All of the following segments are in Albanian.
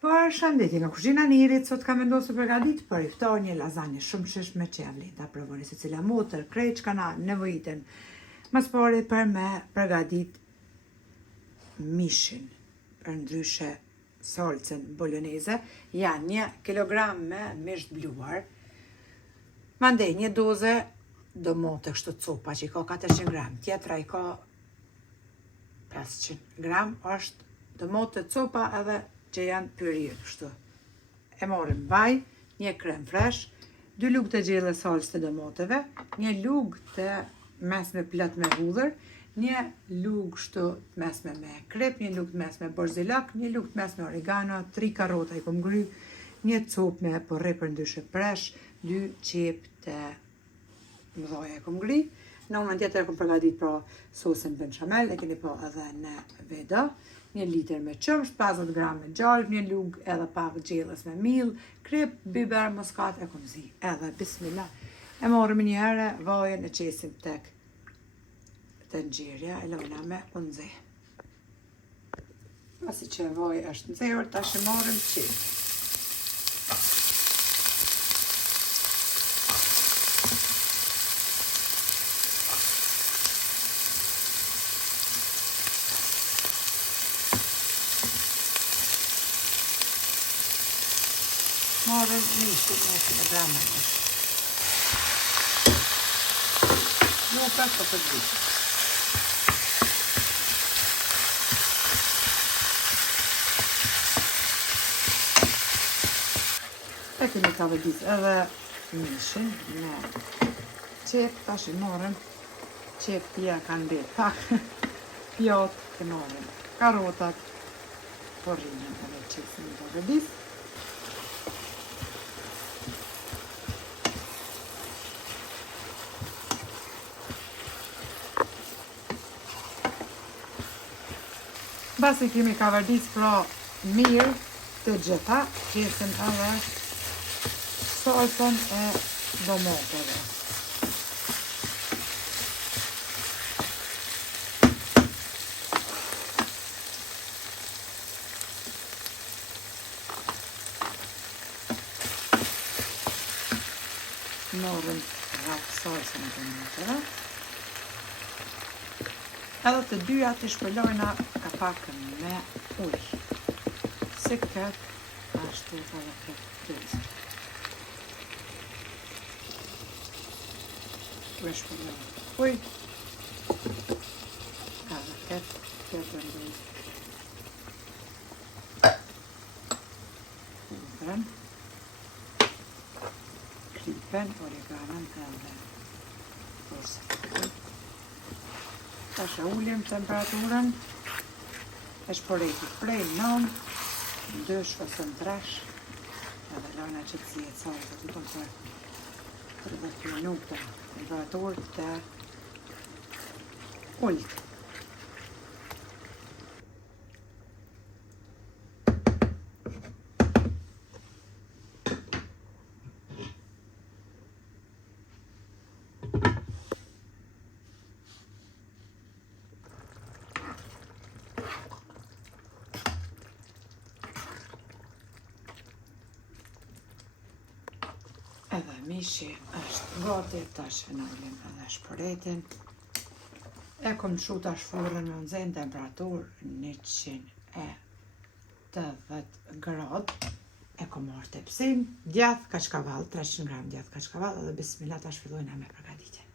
Përshëndetje, në kuzhina Nirit sot kam vendosur përgatit për iftar një lazanje shumë shishme që ja vlen ta provoni secila motër, krejt që na nevojiten. Mas pari për me përgatit mishin, për ndryshe salcën boloneze, janë 1 kilogram me mish bluar, mandej një doze domate kështu copa që i ka 400 gram, tjetra i ka 500 gram, është domate copa edhe që janë pyrir kështu. E morim vaj, një krem fresh, 2 lugë të gjellë salcë të domateve, 1 lugë të mesme plot me hudhër, 1 lugë kështu të mesme me krip, 1 lugë të mesme borzilak, 1 lugë të mesme oregano, 3 karrota i kom ngry, 1 copë me porri për ndryshe presh, 2 qep të mëdhaja i kom ngry. Në anën tjetër kom përgatit pra sosën bechamel, e keni pa edhe në video. 1 litër me qumsht, 50 gram me gjalp, 1 lugë edhe pak gjellës me mill, krip, biber, muskat e kom zi. Edhe bismillah. E morëm një herë vajën e qesim tek tenxherja, e lëna me unze. Pasi që vaji është nxehur, tash e morëm qep. Morëm mishin 1 kilogram e mish. Nuk ka të përdit. E kemi ka vëdit edhe mishin me qep, tash i morëm qep tja kanë bet pak pjot, e morëm karotat, porrinën edhe qesim të vëdit. Basi kemi kavardis pra mirë të gjitha, qesim edhe salsën e domateve. Morëm rreth salsën e domateve. Edhe të dyja të shpëllojna ka pak me ujë. Se këtë ashtu edhe këtë dozë. Të shpëllojna ujë. Edhe këtë dozë. Hudrën. Kripen, oreganon edhe borzilakun. Tash e ulim temperaturën, e shpërejti prej 9, 2 ose 3, edhe lana që të zihet salsa të të për 30 minuta, temperaturë të ullt. Edhe mishi është gati, tash e ulim edhe shpëretin. E kom shu tash furrën me nxehtë temperaturë 180 gradë. E kom marrë tepsin, djath kaçkavall, 300 gram djath kaçkavall, edhe bismillah tash fillojna me përgatitjen.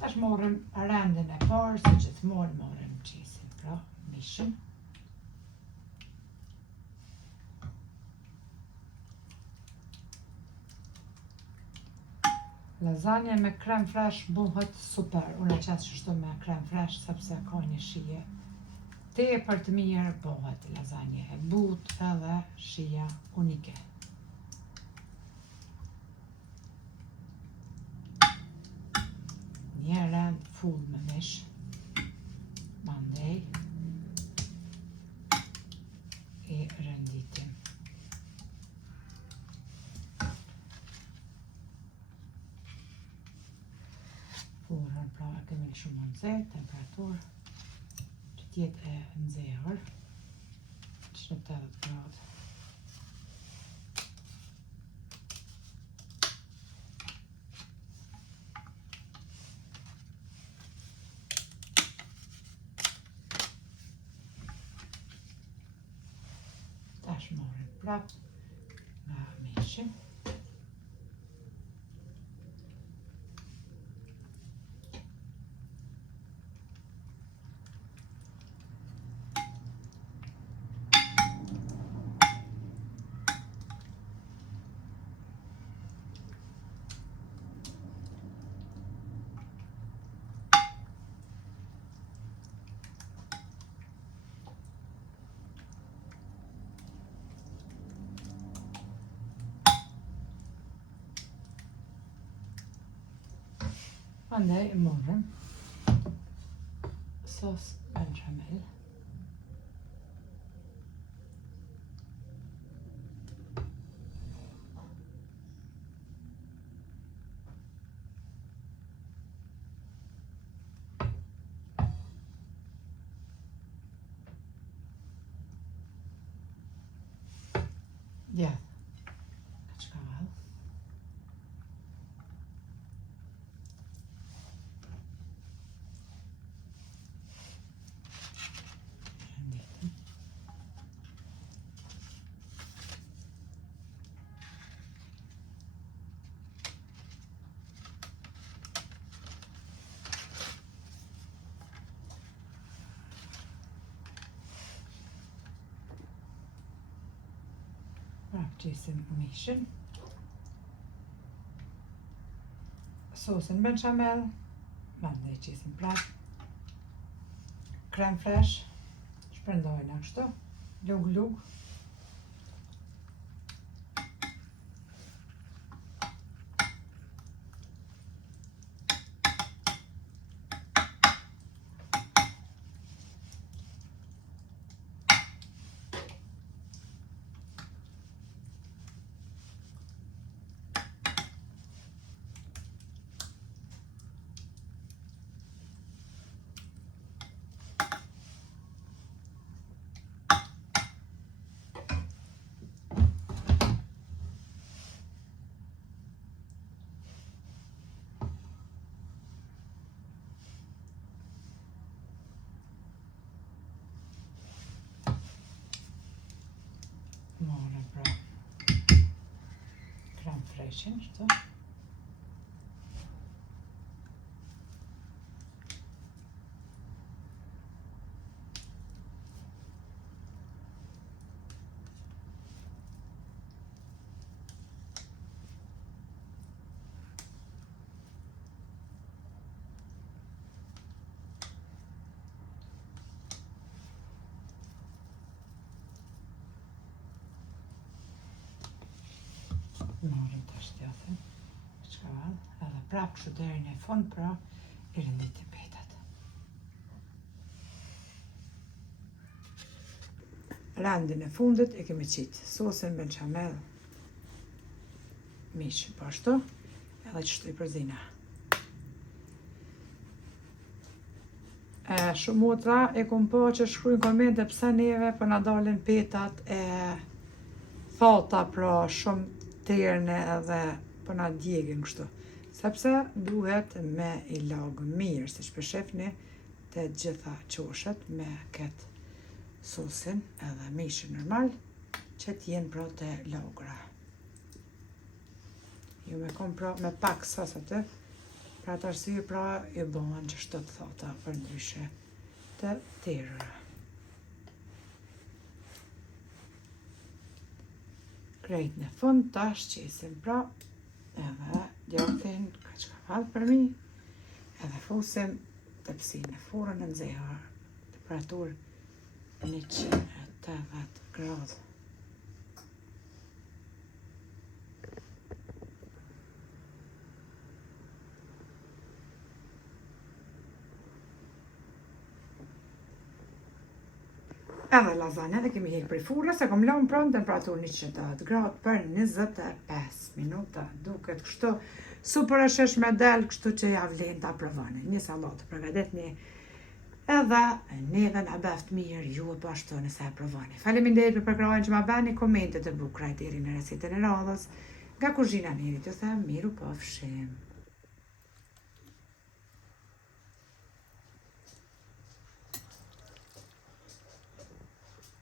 Tash morëm rendin e parë, se gjithmonë morëm qesin, pra mishin. Lasagna me krem fresh bëhet super. Unë e qes kështu me krem fresh sepse ka një shije tepër të mirë bëhet lasagna e butë edhe shija unike. Një rend full me mish, mandej i renditim. Furën pra e kemi shumë nxehtë, temperaturë që tjetë e nxehur, 180 gradë. Tash morën prap nga mishin. Andaj morëm sos bechamel. Djath kaçkavall. Qesim mishin, sosin bechamel, mandej qesim prap, krem fresh, shpërndojna kështu, lug. Morëm pra krem freshin, kështu. Morëm tash djathin, kaçkavall, edhe prap kështu deri në fund pra i renditim petat. Rendin e fundit e kemi qitë sosin bechamel, mish po ashtu, edhe qështu i përzina. Shumotra e kom po që shkrujnë komente pse neve po na dalin petat e thata pra shumë terne edhe po na djegin kështu. Sepse duhet me i lagë mirë, siç po shihni të gjitha qoshet me këtë sosin edhe mishin normal që t'jenë pra të lagra. Jo me kom pra me pak sos aty, pra të arsye pra i bëhen që shto të thata për ndryshe të terra. Krejt në fund tash qesim pra Edhe djathtin ka që ka falë për mi, edhe fusim tepsinë në furrën e nxehur, temperaturë 180 gradë. Edhe lasagna dhe kemi hekë prej furrës, e kom lënë pranë temperaturë 180 gradë për 25 minuta. Duket kështu super e sheshme del, kështu që ja vlen ta provoni. Një sallatë përgatitni edhe neve na beft mirë, ju e po ashtu nëse e provoni. Faleminderit për përkrahjen që ma bani, komentet e bukura deri në recetën e radhës. Nga kuzhina Nerit ju them miru pafshim.